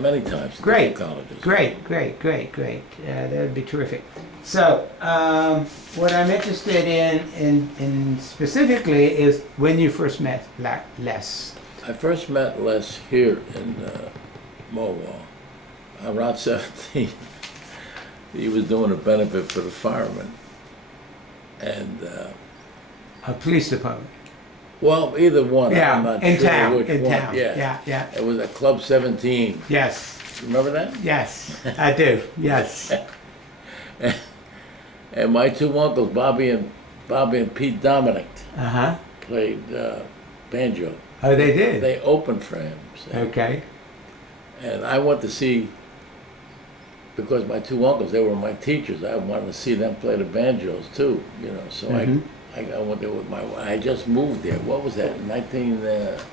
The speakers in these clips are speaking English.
Many times. Great, Colleges. great. That would be terrific. So, what I'm interested in specifically is when you first met Les. I first met Les here in Mahwah, around 17. He was doing a benefit for the firemen. And, A police department. well, either one. Yeah, I'm not in sure town, which in one. town. Yeah. Yeah. It was at Club 17. Yes, Remember that? yes, I do, yes. And my two uncles, Bobby and Pete Dominic, Uh-huh. played banjo. Oh, they did? They opened for him. See? Okay. And I went to see, because my two uncles, they were my teachers, I wanted to see them play the banjos too, you know. So I went there with my wife. I just moved there. What was that,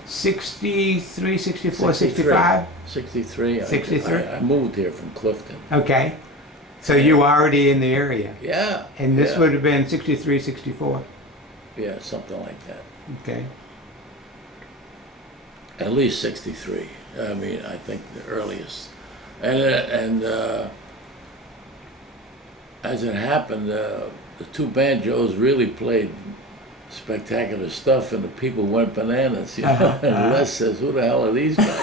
63, 64, 65? 63. 63? I moved here from Clifton. Okay. So you were already in the area? Yeah. And this yeah. would have been 63, 64? Yeah, something like that. Okay. At least 63. I mean, I think the earliest. And as it happened, the two banjos really played spectacular stuff, and the people went bananas, you know. And Les says, "Who the hell are these guys?"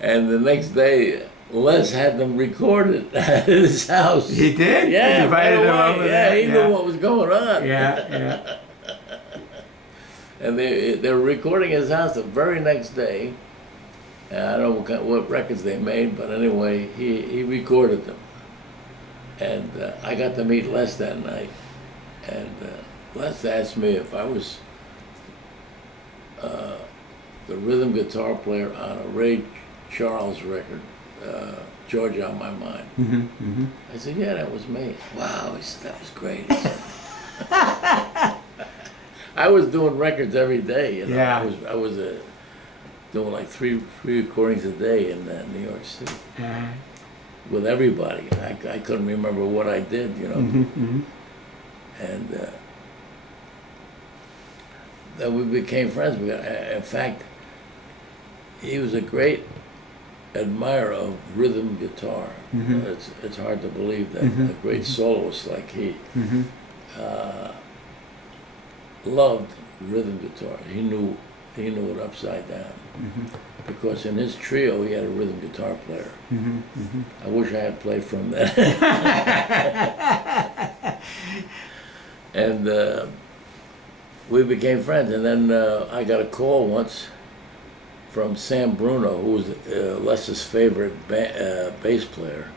And the next day, Les had them recorded at his house. He did? Yeah, He invited them over yeah, there? he knew what was going on. Yeah. And they were recording his house the very next day. I don't know what records they made, but anyway, he recorded them. And I got to meet Les that night. And Les asked me if I was the rhythm guitar player on a Ray Charles record, Georgia on My Mind. I said, yeah, that was me. Wow, he said, that was great. He said, I was doing records every day, you know. Yeah. I was doing like three recordings a day in New York City with everybody. I couldn't remember what I did, you know. And then we became friends. In fact, he was a great admirer of rhythm guitar. It's hard to believe that a great soloist like he loved rhythm guitar. He knew it upside down. Because in his trio he had a rhythm guitar player. I wish I had played from that. And we became friends. And then I got a call once from Sam Bruno, who was Les's favorite bass player.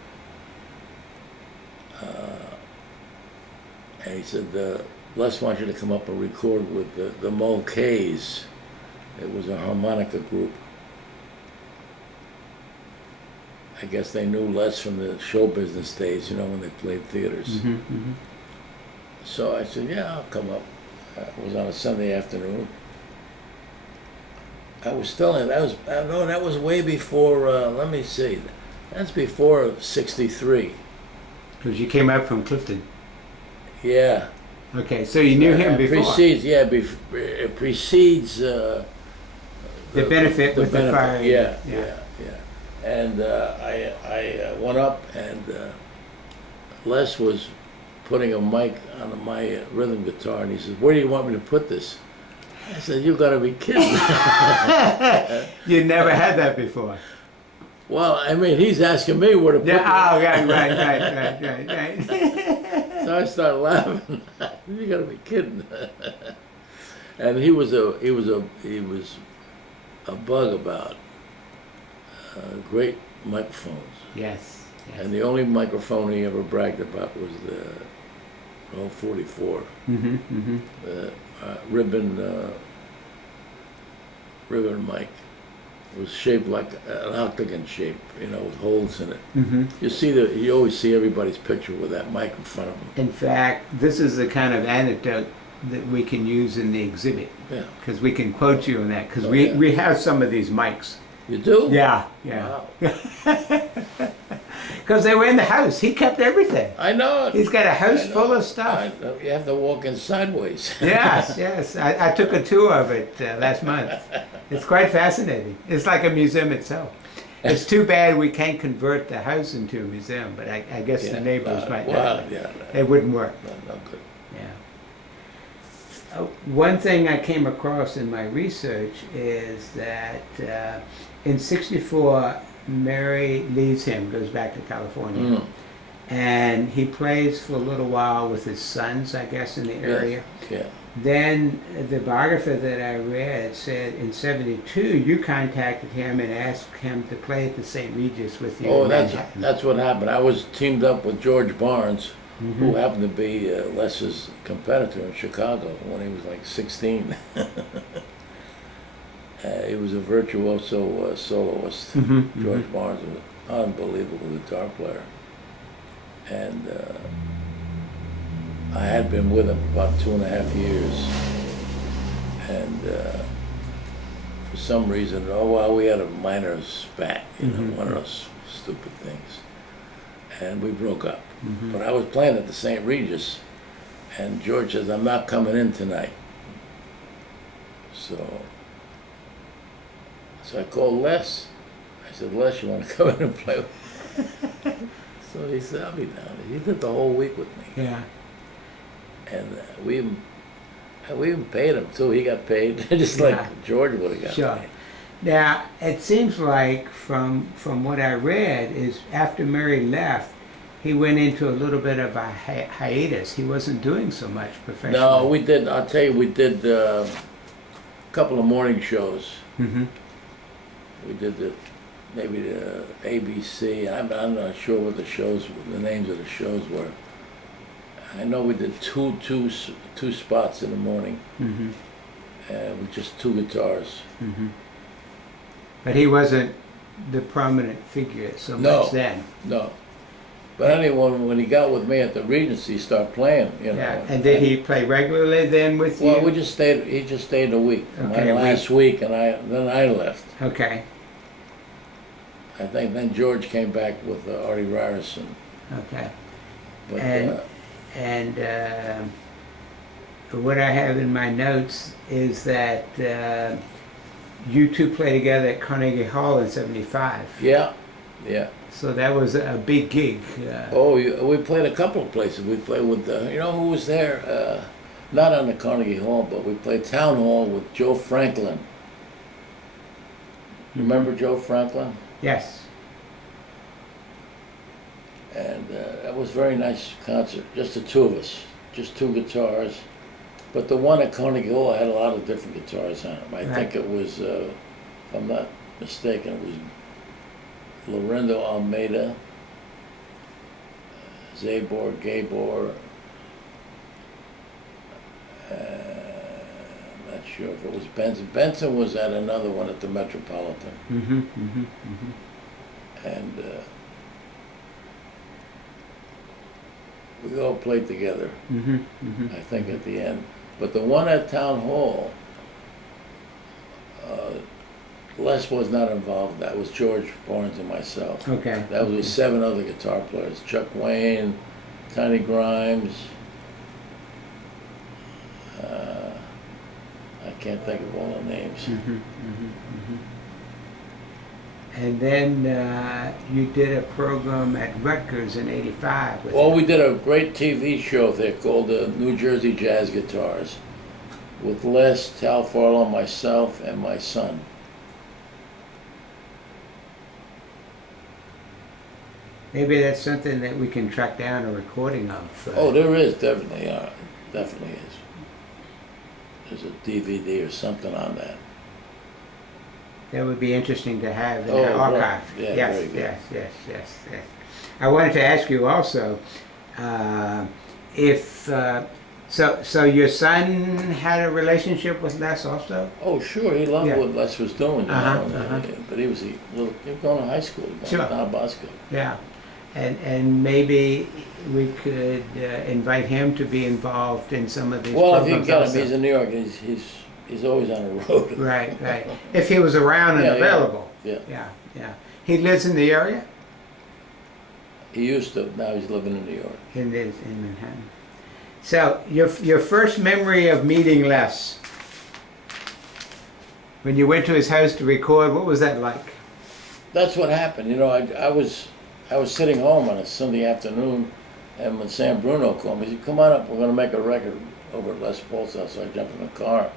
And he said, Les wants you to come up and record with the Mulcahy's. It was a harmonica group. I guess they knew Les from the show business days, you know, when they played theaters. So I said, yeah, I'll come up. It was on a Sunday afternoon. I was still in, that was way before, let me see, that's before 63. Because you came up from Clifton. Yeah. Okay, so you knew him before. It precedes the benefit with the fire. Yeah. And I went up, and Les was putting a mic on my rhythm guitar, and he says, "Where do you want me to put this?" I said, "You got to be kidding." You never had that before. Well, I mean, he's asking me where to put it. Oh, right. So I started laughing. You got to be kidding. And he was a bug about great microphones. Yes. And the only microphone he ever bragged about was the 44. The ribbon mic. It was shaped like an octagon shape, you know, with holes in it. You always see everybody's picture with that mic in front of them. In fact, this is the kind of anecdote that we can use in the exhibit. Yeah. Because we can quote you on that. Because we have some of these mics. You do? Yeah. Wow. Because they were in the house. He kept everything. I know it. He's got a house I know full it. of stuff. You have to walk in sideways. Yes, yes. I took a tour of it last month. It's quite fascinating. It's like a museum itself. It's too bad we can't convert the house into a museum, but I guess Yeah, the neighbors might well, not. yeah, It wouldn't work. no good. Yeah. One thing I came across in my research is that in '64, Mary leaves him, goes back to California, and he plays for a little while with his sons, I guess, in the area. Yeah. Then the biographer that I read said in '72 you contacted him and asked him to play at the St. Regis with you. Oh, in Manhattan. that's what happened. I was teamed up with George Barnes, who happened to be Les's competitor in Chicago when he was like 16. He was a virtuoso soloist. George Barnes was an unbelievable guitar player. And I had been with him for about 2.5 years. And for some reason, we had a minor spat, one of those stupid things. And we broke up. But I was playing at the St. Regis, and George says, I'm not coming in tonight. So I called Les. I said, Les, you want to come in and play with me? So he said, I'll be down. He did the whole week with me. Yeah. And we even paid him too. He got paid, just like George would have got paid. Now, it seems like from what I read is after Mary left, he went into a little bit of a hiatus. He wasn't doing so much professionally. No, we did. I'll tell you, we did a couple of morning shows. We did maybe the ABC. I'm not sure what the names of the shows were. I know we did two spots in the morning, with just two guitars. But he wasn't the prominent figure so much then. No. But anyway, when he got with me at the Regency, he started playing, Yeah. And did he play regularly then with you? Well, he just stayed a week. Okay, My last week, and then I left. Okay. I think then George came back with Artie Ryerson. Okay. But, And what I have in my notes is that you two played together at Carnegie Hall in '75. yeah. So that was a big gig. We played a couple of places. We played with, who was there? Not on the Carnegie Hall, but we played Town Hall with Joe Franklin. Remember Joe Franklin? Yes. And that was a very nice concert, just the two of us, just two guitars. But the one at Carnegie Hall had a lot of different guitars on it. I think it was, if I'm not mistaken, it was Lorenzo Almeida, Zabor, Gabor, I'm not sure if it was Benson. Benson was at another one at the Metropolitan. And we all played together, I think, at the end. But the one at Town Hall, Les was not involved. That was George Barnes and myself. Okay. That was with 7 other guitar players: Chuck Wayne, Tiny Grimes. I can't think of all the names. And then you did a program at Rutgers in '85. Well, we did a great TV show there called New Jersey Jazz Guitars with Les, Tal Farlow, myself, and my son. Maybe that's something that we can track down a recording of. Oh, there is, definitely. Definitely is. There's a DVD or something on that. That would be interesting to have in Oh, the archive. right. Yeah, Yes, very good. yes. I wanted to ask you also if so your son had a relationship with Les also? Oh, sure, he loved what Les was doing, but he was going to high school, Sure. Don Bosco. Yeah, and maybe we could invite him to be involved in some of these Well, if programs you get him, also. he's in New York. He's always on the road. Right. If he was around and available. Yeah. Yeah. He lives in the area? He used to. Now he's living in New York. in Manhattan. So your first memory of meeting Les, when you went to his house to record, what was that like? That's what happened. You know, I was sitting home on a Sunday afternoon, and when Sam Bruno called me, he said, "Come on up. We're going to make a record over at Les Paul's house." So I jumped in the car.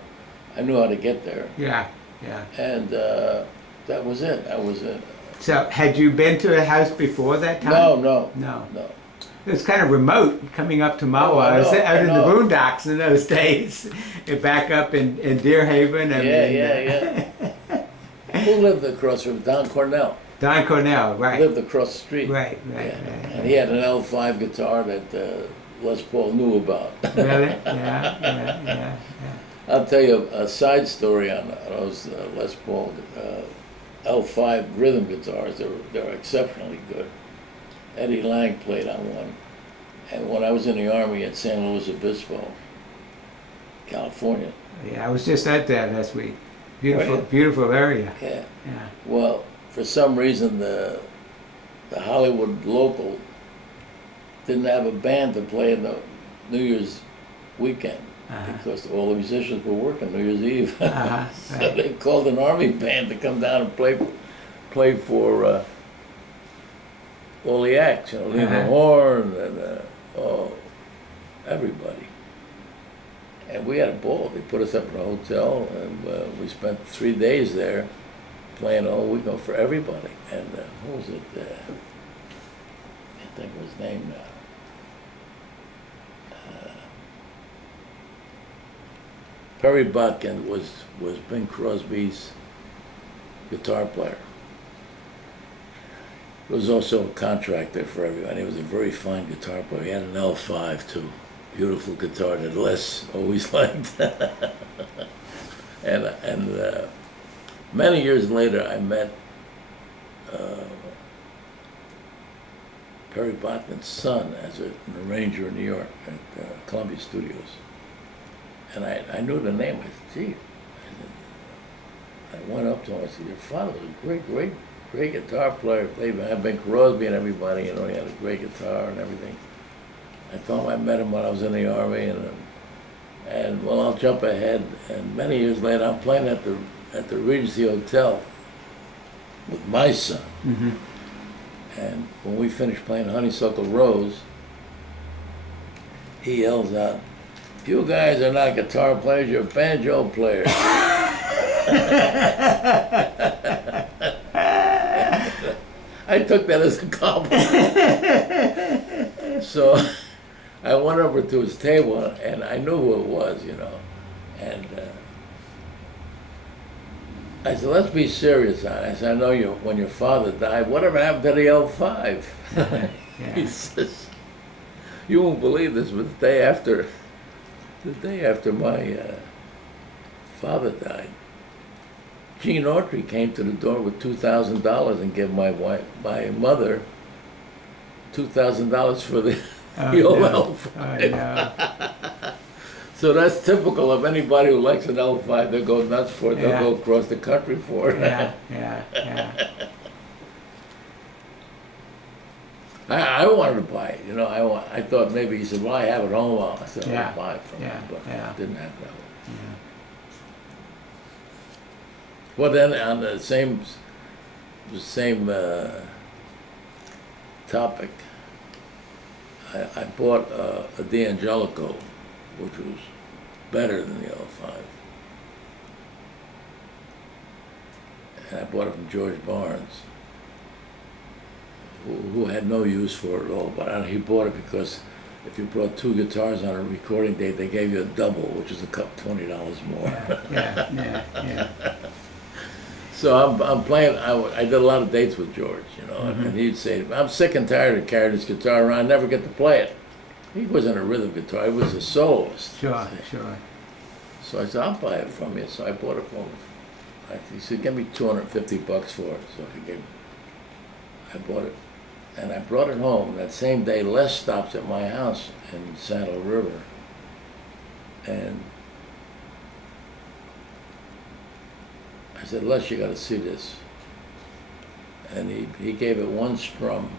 I knew how to get there. Yeah, yeah. And that was it. That was it. So had you been to a house before that time? No. It was kind of remote coming up to Mahwah. I was out in the boondocks in those days. Back up in Deer Haven. And Yeah. Who lived across from Don Cornell? Don Cornell, right. Lived across the street. Right. And he had an L5 guitar that Les Paul knew about. Really? Yeah. I'll tell you a side story on those Les Paul L5 rhythm guitars. They're exceptionally good. Eddie Lang played on one. And when I was in the Army at San Luis Obispo, California. Yeah, I was just at that last week. Beautiful, Right. Beautiful area. Yeah. Yeah. Well, for some reason, the Hollywood local didn't have a band to play in the New Year's weekend because all the musicians were working New Year's Eve. So they called an Army band to come down and play for all the acts, you know, Lena Horne and everybody. And we had a ball. They put us up in a hotel, and we spent 3 days there playing all weekend for everybody. And who was it? I can't think of his name now. Perry Botkin was Bing Crosby's guitar player. He was also a contractor for everyone. He was a very fine guitar player. He had an L5 too. Beautiful guitar that Les always liked. and many years later, I met Perry Botkin's son as an arranger in New York at Columbia Studios. And I knew the name. I said, "Gee." I went up to him. I said, "Your father was a great guitar player. Played behind Bing Crosby and everybody. You know, he had a great guitar and everything." I told him I met him when I was in the Army, and well, I'll jump ahead. And many years later, I'm playing at the Regency Hotel with my son. Mm-hmm. And when we finished playing Honeysuckle Rose, he yells out, "You guys are not guitar players, you're banjo players." I took that as a compliment. So I went over to his table, and I knew who it was, you know. And I said, "Let's be serious on it." I said, "I know when your father died, whatever happened to the L5? Yeah. He says, "You won't believe this, but the day after my father died, Gene Autry came to the door with $2,000 and gave my mother $2,000 for the old L5. No. So that's typical of anybody who likes an L5. They'll go nuts for it. They'll go across the country for it. Yeah. I wanted to buy it, you know. I thought maybe he said, "Well, I have it home." I said, "I'll buy it from him," but it didn't happen that way. Yeah. Well, then on the same topic, I bought a D'Angelico, which was better than the L5. And I bought it from George Barnes, who had no use for it at all. But he bought it because if you brought two guitars on a recording date, they gave you a double, which is $20 more. Yeah. So I'm playing. I did a lot of dates with George, you know, and he'd say, "I'm sick and tired of carrying this guitar around. I never get to play it." He wasn't a rhythm guitar. He was a soloist. Sure. So I said, "I'll buy it from you." So I bought it from him. He said, "Give me $250 for it." So I bought it, and I brought it home. That same day, Les stops at my house in Saddle River, and I said, "Les, you got to see this." And he gave it one strum,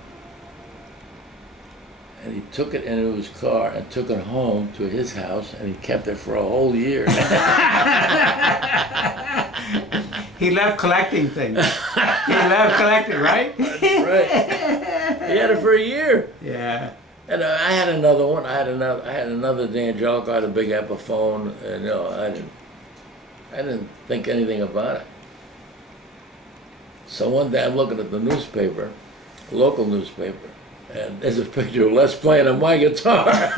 and he took it into his car and took it home to his house, and he kept it for a whole year. He loved collecting things. He loved collecting, right? That's right. He had it for a year. Yeah. And I had another one. I had another D'Angelico. I had a big Epiphone, and I didn't think anything about it. So one day I'm looking at the newspaper, a local newspaper, and there's a picture of Les playing on my guitar.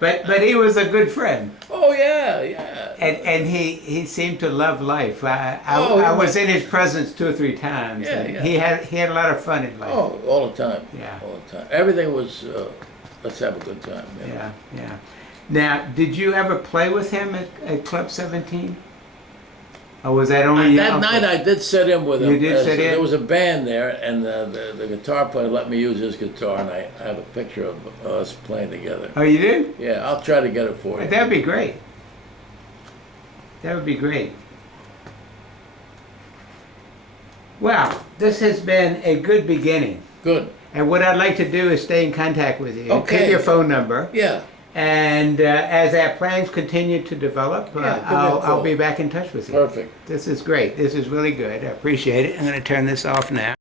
But he was a good friend. Oh yeah. And he seemed to love life. I was in his presence 2 or 3 times. Yeah, and yeah. He had a lot of fun in life. Oh, all the time. Yeah. All the time. Everything was, let's have a good time. You know? Yeah. Now, did you ever play with him at Club 17? Or was that only your That uncle? night I did sit in with him. You did sit in? There was a band there, and the guitar player let me use his guitar, and I have a picture of us playing together. Oh, you did? Yeah, I'll try to get it for you. That'd be great. That would be great. Well, this has been a good beginning. Good. And what I'd like to do is stay in contact with you. Okay. Take your phone number. Yeah. And as our plans continue to develop, Yeah, give me a I'll call. be back in touch with you. Perfect. This is great. This is really good. I appreciate it. I'm going to turn this off now.